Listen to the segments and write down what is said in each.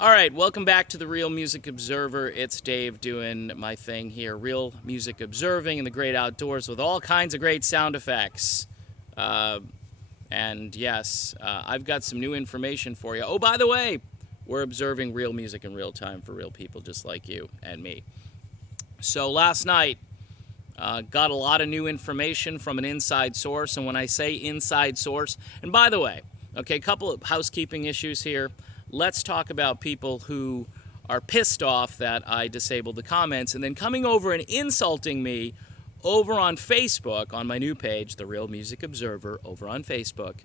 All right, welcome back to the Real Music Observer. It's Dave doing my thing here, Real Music Observing in the great outdoors with all kinds of great sound effects. Uh, and yes, I've got some new information for you. Oh, by the way, we're observing real music in real time for real people just like you and me. So last night, got a lot of new information from an inside source. And when I say inside source, and by the way, okay, a couple of housekeeping issues here. Let's talk about people who are pissed off that I disabled the comments and then coming over and insulting me over on Facebook on my new page, The Real Music Observer, over on Facebook.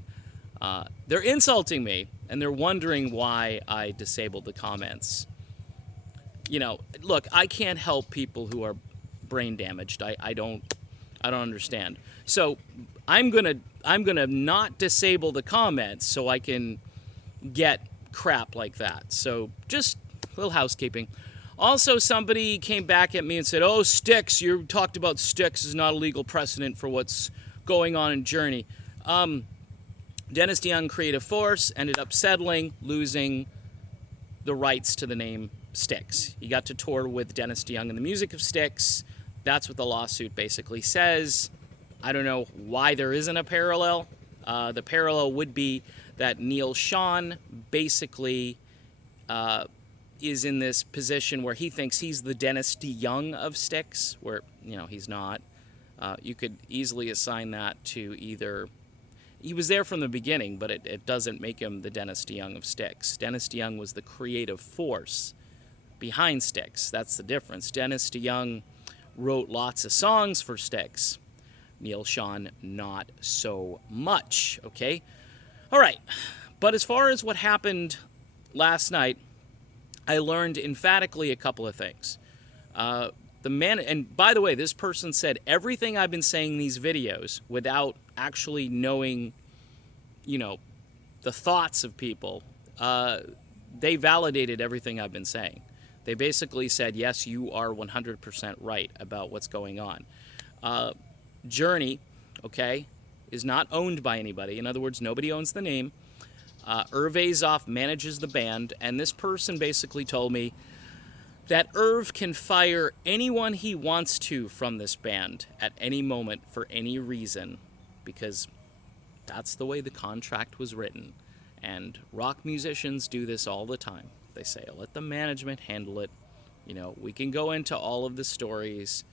They're insulting me and they're wondering why I disabled the comments. You know, look, I can't help people who are brain damaged. I don't understand. So I'm gonna not disable the comments so I can get crap like that. So just a little housekeeping. Also, somebody came back at me and said, "Oh, Styx, you talked about Styx is not a legal precedent for what's going on in Journey." Dennis DeYoung Creative Force ended up settling, losing the rights to the name Styx. He got to tour with Dennis DeYoung and the music of Styx. That's what the lawsuit basically says. I don't know why there isn't a parallel. The parallel would be that Neal Schon basically is in this position where he thinks he's the Dennis DeYoung of Styx, where, you know, he's not. You could easily assign that to either... He was there from the beginning, but it doesn't make him the Dennis DeYoung of Styx. Dennis DeYoung was the creative force behind Styx. That's the difference. Dennis DeYoung wrote lots of songs for Styx. Neal Schon, not so much, okay? All right, but as far as what happened last night, I learned emphatically a couple of things. And by the way, this person said everything I've been saying in these videos without actually knowing, you know, the thoughts of people. They validated everything I've been saying. They basically said, yes, you are 100% right about what's going on. Journey, okay, is not owned by anybody. In other words, nobody owns the name. Irv Azoff manages the band, and this person basically told me that Irv can fire anyone he wants to from this band at any moment for any reason, because that's the way the contract was written. And rock musicians do this all the time. They say, let the management handle it. You know, we can go into all of the stories.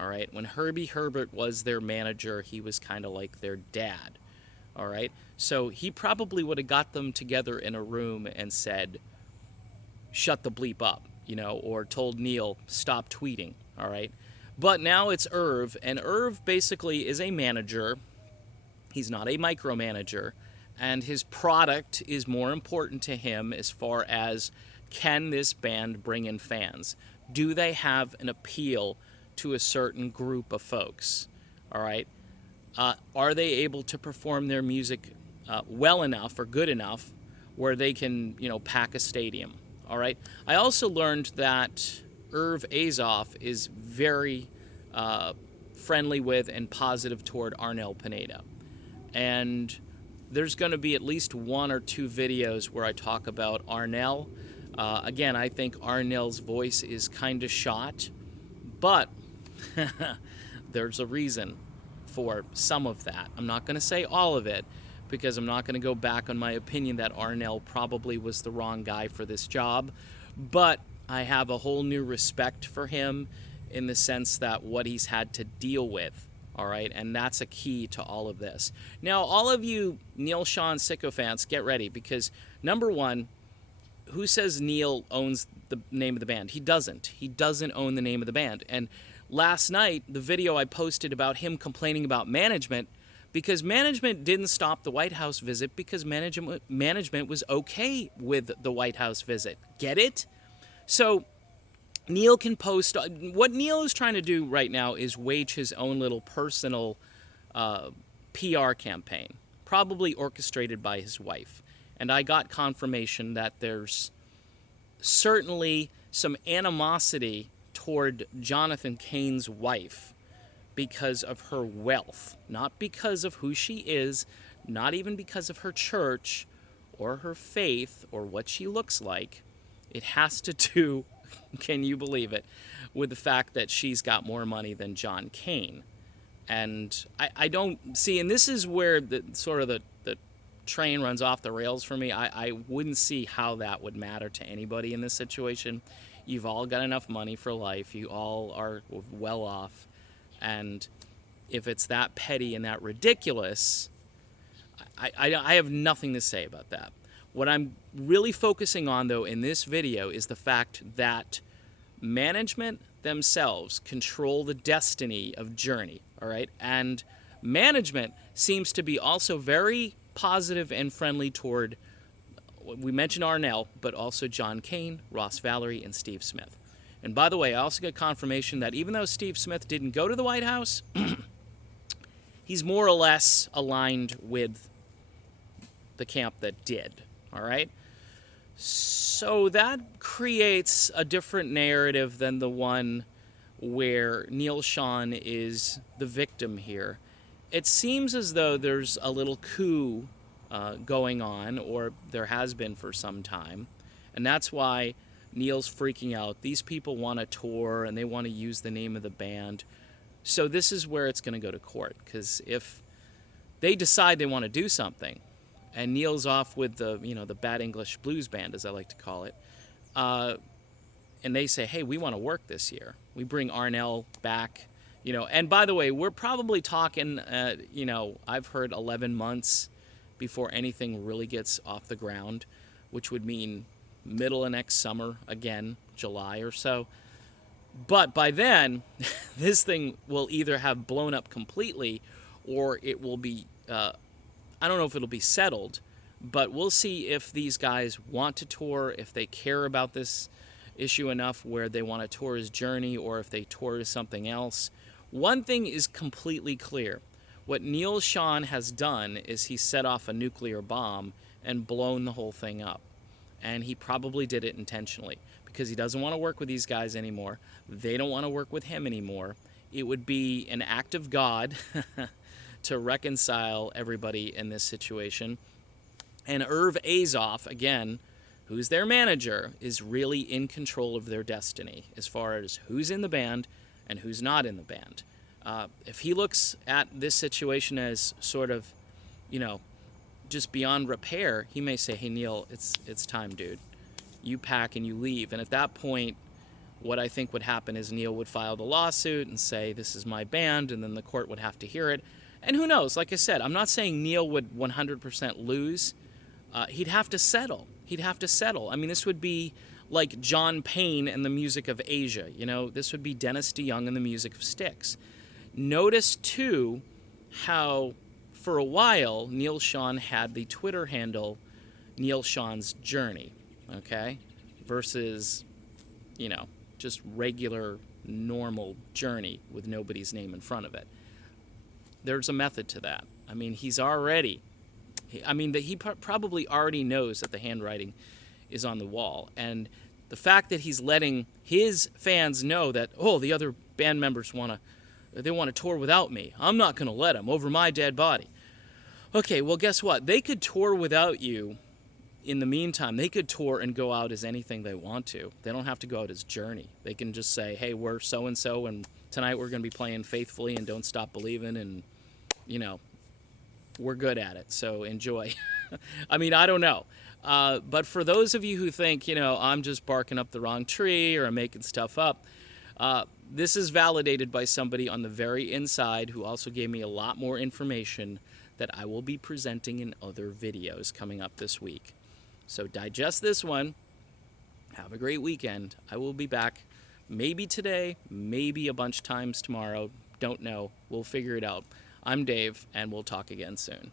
All right, when Herbie Herbert was their manager, he was kind of like their dad. All right, so he probably would have got them together in a room and said, shut the bleep up, you know, or told Neil, stop tweeting. All right, but now it's Irv, and Irv basically is a manager. He's not a micromanager, and his product is more important to him as far as, can this band bring in fans? Do they have an appeal to a certain group of folks? All right. Are they able to perform their music well enough or good enough where they can, you know, pack a stadium? All right. I also learned that Irv Azoff is very friendly with and positive toward Arnel Pineda. And there's going to be at least one or two videos where I talk about Arnel. Again, I think Arnel's voice is kind of shot, but there's a reason for some of that. I'm not going to say all of it, because I'm not going to go back on my opinion that Arnel probably was the wrong guy for this job, but I have a whole new respect for him in the sense that what he's had to deal with, all right, and that's a key to all of this. Now, all of you Neal Schon sycophants, get ready, because number one, who says Neil owns the name of the band? He doesn't. He doesn't own the name of the band. And last night, the video I posted about him complaining about management, because management didn't stop the White House visit because management was okay with the White House visit. Get it? So Neil can post... What Neil is trying to do right now is wage his own little personal PR campaign, probably orchestrated by his wife. And I got confirmation that there's certainly some animosity toward Jonathan Cain's wife because of her wealth, not because of who she is, not even because of her church or her faith or what she looks like. It has to do, can you believe it, with the fact that she's got more money than John Kane. And I don't see, and this is where the sort of the train runs off the rails for me. I wouldn't see how that would matter to anybody in this situation. You've all got enough money for life. You all are well off. And if it's that petty and that ridiculous, I have nothing to say about that. What I'm really focusing on, though, in this video is the fact that management themselves control the destiny of Journey, all right? And management seems to be also very positive and friendly toward, we mentioned Arnel, but also John Kane, Ross Valory, and Steve Smith. And by the way, I also got confirmation that even though Steve Smith didn't go to the White House, he's more or less aligned with the camp that did, all right? So that creates a different narrative than the one where Neal Schon is the victim here. It seems as though there's a little coup going on, or there has been for some time, and that's why Neal's freaking out. These people want to tour, and they want to use the name of the band. So this is where it's going to go to court, because if they decide they want to do something, and Neal's off with the, the Bad English Blues Band, as I like to call it, and they say, hey, we want to work this year. We bring Arnel back, and by the way, we're probably talking, I've heard 11 months before anything really gets off the ground, which would mean middle of next summer, again, July or so. But by then, this thing will either have blown up completely, or it will be, I don't know if it'll be settled, but we'll see if these guys want to tour, if they care about this issue enough where they want to tour as Journey, or if they tour as something else. One thing is completely clear. What Neal Schon has done is he set off a nuclear bomb and blown the whole thing up. And he probably did it intentionally because he doesn't want to work with these guys anymore. They don't want to work with him anymore. It would be an act of God to reconcile everybody in this situation. And Irv Azoff, again, who's their manager, is really in control of their destiny as far as who's in the band and who's not in the band. If he looks at this situation as sort of, just beyond repair, he may say, hey, Neal, it's time, dude. You pack and you leave. And at that point, what I think would happen is Neal would file the lawsuit and say, this is my band, and then the court would have to hear it. And who knows? Like I said, I'm not saying Neal would 100% lose. He'd have to settle. I mean, this would be like John Payne and the Music of Asia. This would be Dennis DeYoung and the Music of Styx. Notice, too, how for a while Neal Schon had the Twitter handle Neal Schon's Journey, okay, versus, just regular, normal Journey with nobody's name in front of it. There's a method to that. I mean, he probably already knows that the handwriting is on the wall. And the fact that he's letting his fans know that, the other band members want to tour without me. I'm not going to let them over my dead body. Okay, well, guess what? They could tour without you. In the meantime, they could tour and go out as anything they want to. They don't have to go out as Journey. They can just say, hey, we're so-and-so, and tonight we're going to be playing Faithfully and Don't Stop Believing, and, we're good at it, so enjoy. I mean, I don't know. But for those of you who think, I'm just barking up the wrong tree or I'm making stuff up, this is validated by somebody on the very inside who also gave me a lot more information that I will be presenting in other videos coming up this week. So digest this one. Have a great weekend. I will be back maybe today, maybe a bunch of times tomorrow. Don't know. We'll figure it out. I'm Dave, and we'll talk again soon.